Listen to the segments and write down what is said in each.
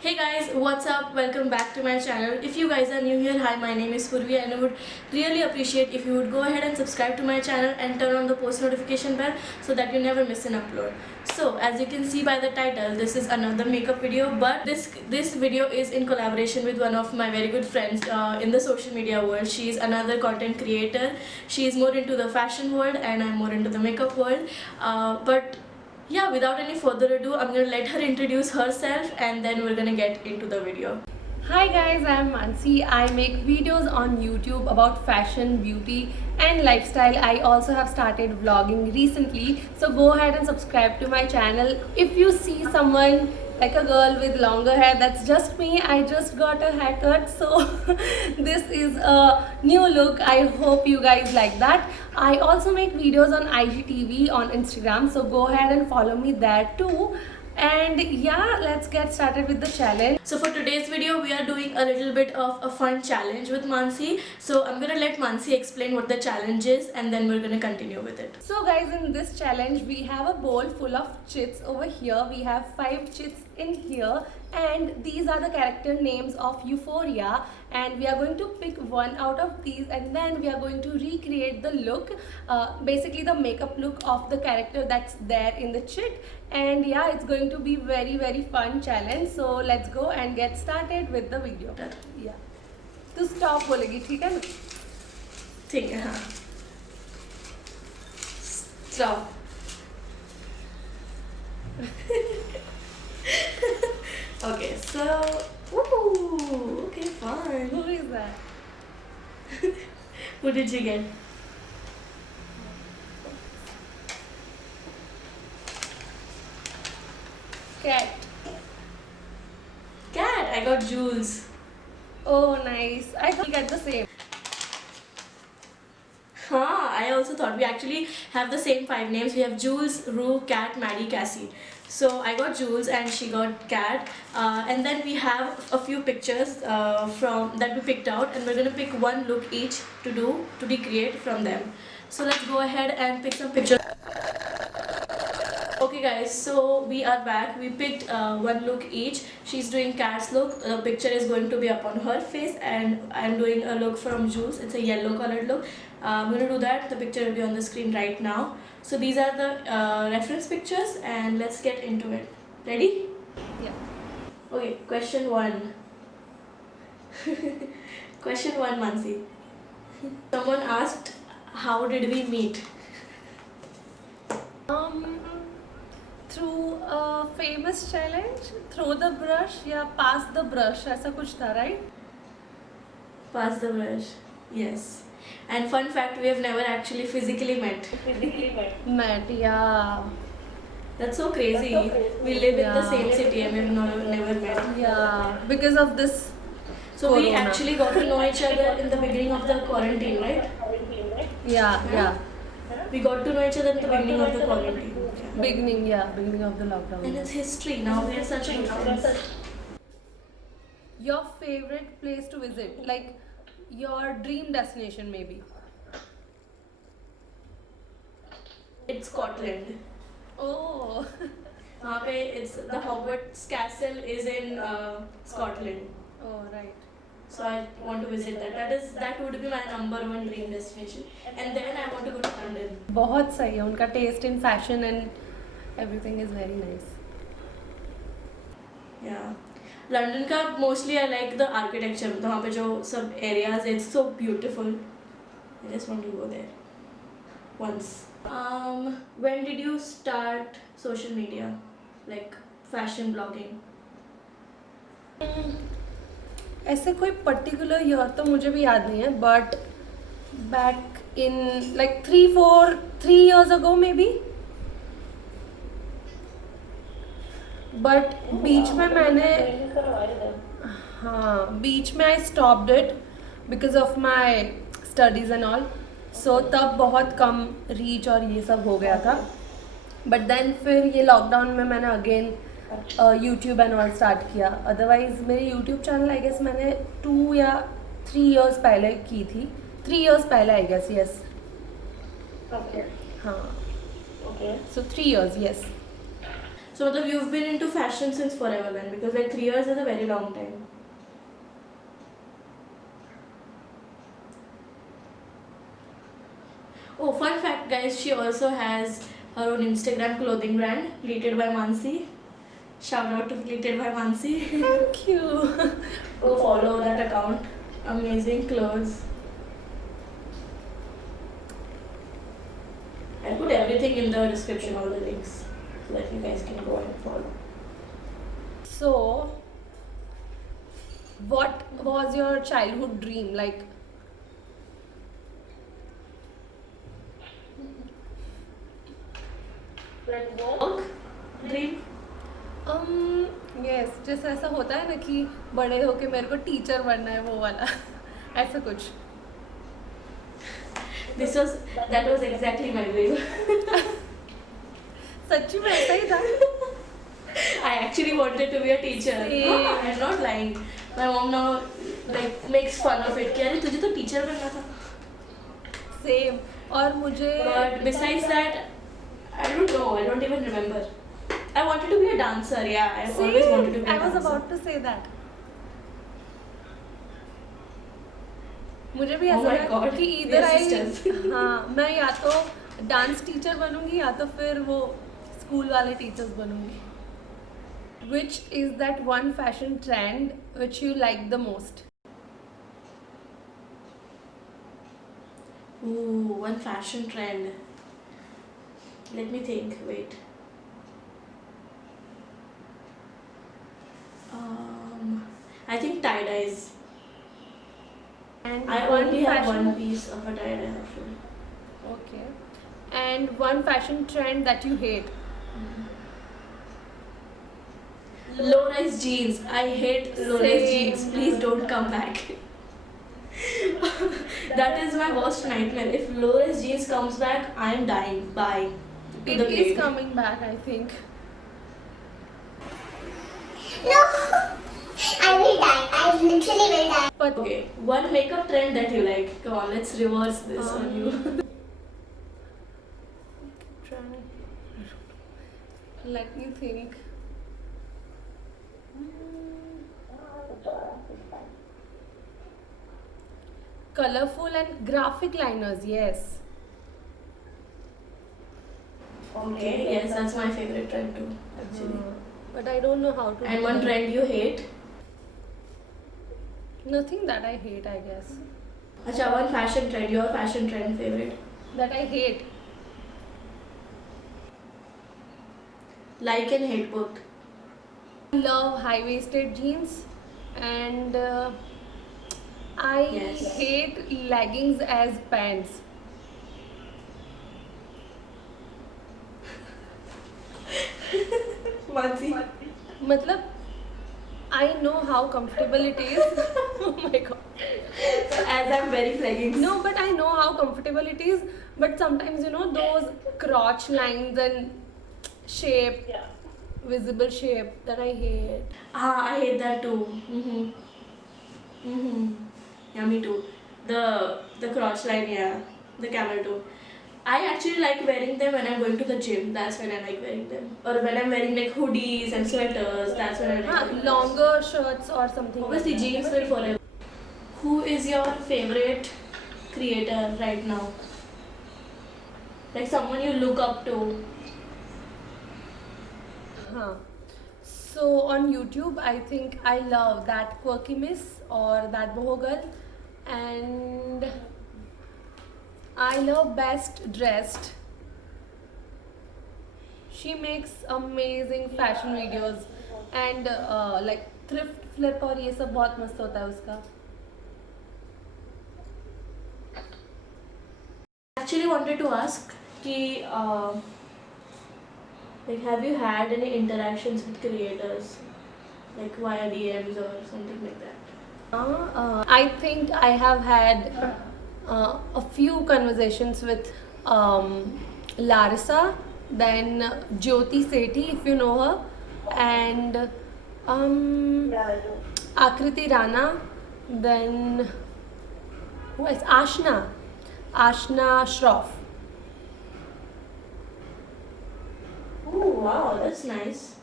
Hey guys, what's up? Welcome back to my channel. If you guys are new here, hi, my name is Purvi and I would really appreciate if you would go ahead and subscribe to my channel and turn on the post notification bell so that you never miss an upload. So as you can see by the title, this is another makeup video, but this video is in collaboration with one of my very good friends in the social media world. She is another content creator. She is more into the fashion world and I'm more into the makeup world. But yeah, without any further ado, I'm gonna let her introduce herself and then we're gonna get into the video. Hi guys, I'm Mansi. I make videos on YouTube about fashion, beauty and lifestyle. I also have started vlogging recently. So go ahead and subscribe to my channel. If you see someone like a girl with longer hair, that's just me. I just got a haircut. So this is a new look. I hope you guys like that. I also make videos on IGTV on Instagram. So go ahead and follow me there too. And yeah, let's get started with the challenge. So for today's video, we are doing a little bit of a fun challenge with Mansi. So I'm gonna let Mansi explain what the challenge is and then we're gonna continue with it. So guys, in this challenge we have a bowl full of chits over here. We have 5 chits in here and these are the character names of Euphoria, and we are going to pick one out of these and then we are going to recreate the look, basically the makeup look of the character that's there in the chit. And yeah, it's going to be very fun challenge. So let's go and get started with the video. Yeah, तो stop बोलेगी, ठीक है ना? ठीक है, हाँ. Stop. Okay, so ooh, okay, fun. Who is that? Who did you get? Cat. Cat. I got Jules. Oh nice. I thought we get the same. Huh, I also thought we actually have the same 5 names. We have Jules, Rue, Cat, Maddie, Cassie. So I got Jules and she got Cat. And then we have a few pictures from that we picked out, and we're gonna pick one look each to recreate from them. So let's go ahead and pick some pictures. Okay guys, so we are back. We picked one look each. She's doing Cat's look. The picture is going to be up on her face and I'm doing a look from Jules. It's a yellow colored look. I'm going to do that. The picture will be on the screen right now. So these are the reference pictures and let's get into it. Ready? Yeah. Okay, question 1. Question 1, Mansi. Someone asked, how did we meet? Through a famous challenge, throw the brush या pass the brush, ऐसा कुछ था, right? Pass the brush. Yes. And fun fact, we have never actually physically met. Met, yeah. That's so crazy. We live in the Yeah. same city and we've never met. Yeah, because of this. So we Corona. actually got to know each other in the beginning of the quarantine, right? Yeah. We got to know each other in the beginning of the quarantine. Beginning of the And lockdown. it's history. Now we are such good friends. Your favorite place to visit, like your dream destination maybe. It's Scotland. Oh. वहाँ पे it's the Hogwarts Castle is in Scotland. Oh right. So I want to visit that. That would be my #1 dream destination. And then I want to go to London. बहुत सही है उनका taste in fashion and everything is very nice. Yeah. London का mostly I like the architecture. वहाँ पे जो सब areas it's so beautiful. I just want to go there once. When did you start social media, like fashion blogging? ऐसे कोई particular year तो मुझे भी याद नहीं है, but back in like 3 years ago maybe. But बीच में मैंने बीच में I stopped it because of my studies and all. So तब बहुत कम रीच और ये सब हो गया था. बट देन फिर ये लॉकडाउन में मैंने again YouTube and all start किया. अदरवाइज मेरी यूट्यूब चैनल आई गेस मैंने 2 या 3 years पहले की थी. 3 years पहले आई गेस. यस. हाँ. सो 3 years. यस. So मतलब you've been into fashion since forever then, because like 3 years is a very long time. Oh, fun fact, guys, she also has her own Instagram clothing brand, Pleated by Mansi. Shout out to Pleated by Mansi. Thank you. Go follow that account. Amazing clothes. I'll put everything in the description, all the links, so that you guys can go and follow. So, what was your childhood dream? Like, Work dream. Yes जैसे ऐसा होता है ना कि बड़े होके मेरे को टीचर बनना है वो वाला ऐसा कुछ. That was exactly my dream. सच्ची में ऐसा ही था. I actually wanted to be a teacher. Same. No, I'm not lying. My mom now like makes fun of it. कि अरे तुझे तो टीचर बनना था. सेम. और मुझे But besides that, I don't know. I don't even remember. I wanted to be a dancer. Yeah, I always wanted to be a I was dancer. about to say that. मुझे भी Oh ऐसा my है God, कि we इधर are I sisters. हाँ मैं या तो डांस टीचर बनूंगी या तो फिर वो स्कूल वाले teachers बनूंगी. Which is that one fashion trend which you like the most? Ooh, one fashion trend. Let me think. Wait. I think tie dyes. And I one only have fashion. one piece of a tie dye actually. Okay. And one fashion trend that you hate. Low-rise jeans. I hate low-rise Same. jeans. Please don't come back. That is my worst nightmare. If low-rise jeans comes back, I am dying. Bye. To It the is grave. coming back, I think. No, I will die. I literally will die. But Okay, one makeup trend that you like. Come on, let's reverse this on you. let me think. Colorful and graphic liners, yes. Okay, yes, that's my favorite trend too, actually. But I don't know how to. And do one that. trend you hate? Nothing that I hate, I guess. Acha, one fashion trend, your fashion trend favorite. That I hate. Like and hate both. Love high-waisted jeans, and I Yes. hate leggings as pants. Mansi. मतलब I know how comfortable it is. Oh my god. As I'm wearing leggings. No, but I know how comfortable it is. But sometimes, you know, those crotch lines and shape, visible shape that I hate. Ah, I hate that too. Yeah, me too. The crotch line, yeah. The camel toe. I actually like wearing them when I'm going to the gym. That's when I like wearing them. Or when I'm wearing like hoodies and sweaters. That's when I like wearing them. Longer shirts or something. Obviously, like that. jeans will forever. Who is your favorite creator right now? Like someone you look up to. Huh. So on YouTube, I think I love that Quirky Miss or that Boho Girl, and I love Best Dressed. She makes amazing fashion videos and like thrift flip और ये सब बहुत मस्त होता है उसका. Actually wanted to ask कि like have you had any interactions with creators like via DMs or something like that? I think I have had a few conversations with Larissa, then Jyoti Sethi, if you know her, and Akriti Rana, then who else? Ashna Shroff. Oh wow, that's nice.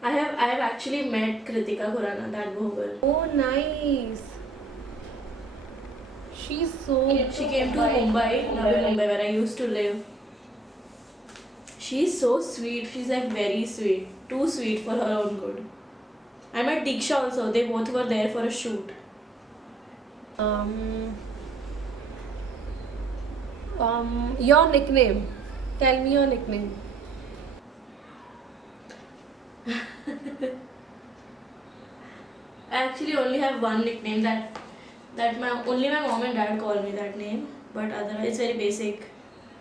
I have actually met Kritika Khurana, that Bhogel. Oh, nice. She's so. She came to Mumbai, Navi Mumbai, where I used to live. She's so sweet. She's like very sweet. Too sweet for her own good. I met Diksha also. They both were there for a shoot. Your nickname. Tell me your nickname. I actually only have one nickname that my only my mom and dad call me that name. But otherwise, it's very basic.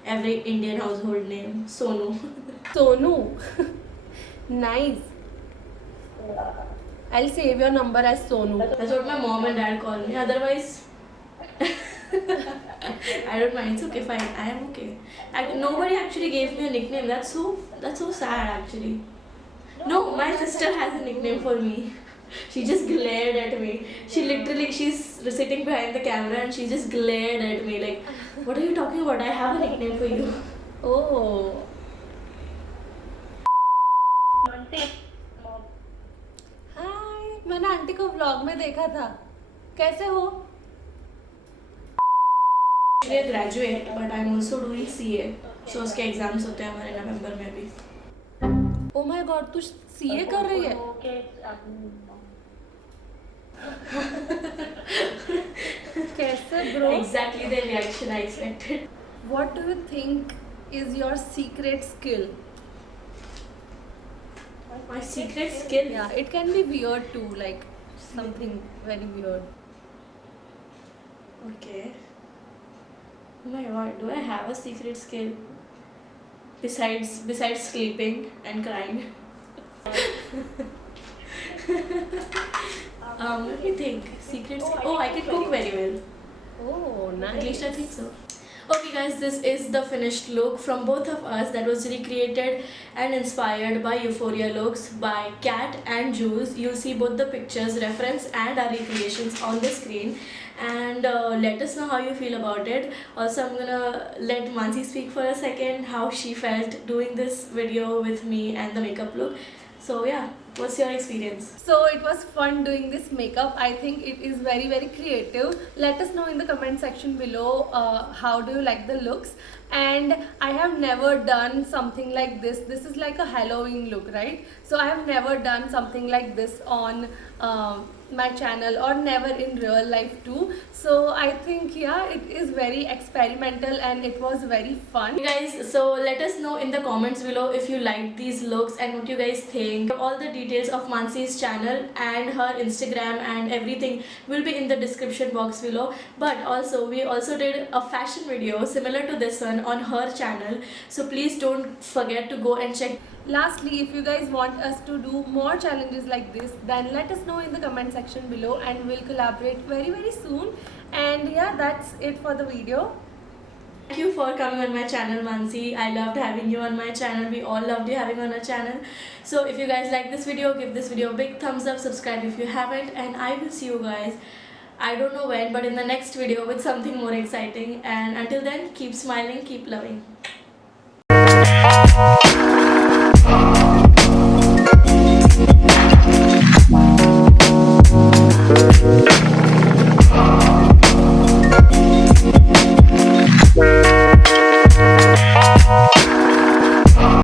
Every Indian household name, Sonu. Sonu. Nice. I'll save your number as Sonu. That's what my mom and dad call me. Otherwise, I don't mind. It's okay, fine. I am okay. Nobody actually gave me a nickname. That's so sad actually. No, my sister has a nickname for me. She just glared at me. She's sitting behind the camera and she just glared at me like, what are you talking about? I have a nickname for you. Oh. हाय, मैंने aunty को vlog में देखा था. कैसे हो? Actually, I graduate, but I'm also doing CA. So उसके exams होते हैं हमारे नवंबर में भी. Oh my God, तू सीए कर रही है? कैसे bro? Exactly the reaction I expected. What do you think is your secret skill? My secret skill. Yeah, it can be weird too, like something very weird. Okay. Oh my god, do I have a secret skill? Besides sleeping and crying. Let me think. Secret skill. Oh, I can cook very well. Oh, nice. At least I think so. Okay guys, this is the finished look from both of us that was recreated and inspired by Euphoria looks by Kat and Jules. You'll see both the pictures, reference and our recreations on the screen, and let us know how you feel about it. Also, I'm gonna let Mansi speak for a second how she felt doing this video with me and the makeup look. So yeah, what's your experience? So it was fun doing this makeup. I think it is very very creative. Let us know in the comment section below how do you like the looks. And I have never done something like this. This is like a Halloween look, right? So I have never done something like this on my channel, or never in real life too. So I think yeah, it is very experimental and it was very fun. Hey guys, so let us know in the comments below if you liked these looks and what you guys think. All the details of Mansi's channel and her Instagram and everything will be in the description box below. But also we also did a fashion video similar to this one on her channel, so please don't forget to go and check. Lastly, if you guys want us to do more challenges like this, then let us know in the comment section below and we'll collaborate very very soon. And yeah, that's it for the video. Thank you for coming on my channel, Mansi. I loved having you on my channel. We all loved you having on our channel. So if you guys like this video, give this video a big thumbs up, subscribe if you haven't, and I will see you guys, I don't know when, but in the next video with something more exciting. And until then, keep smiling, keep loving.